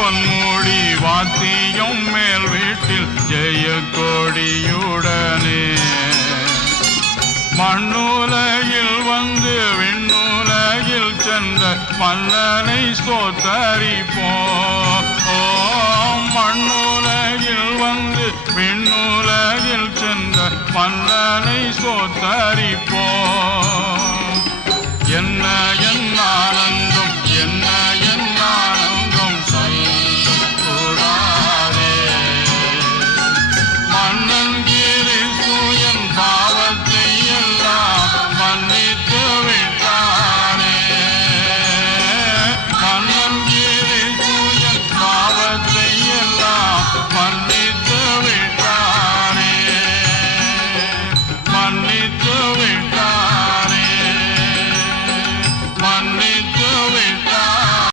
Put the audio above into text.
பொன்முடி வாத்தியம் மேல் வீட்டில் ஜெய கொடியுடனே மண்ணுலகில் வந்து விண்ணுலகில் சென்ற மன்னனை ஸ்தோத்தரிப்போம். மண்ணுலகில் வந்து விண்ணுலகில் சென்ற மன்னனை ஸ்தோத்தரிப்போம். என்ன ஆனந்த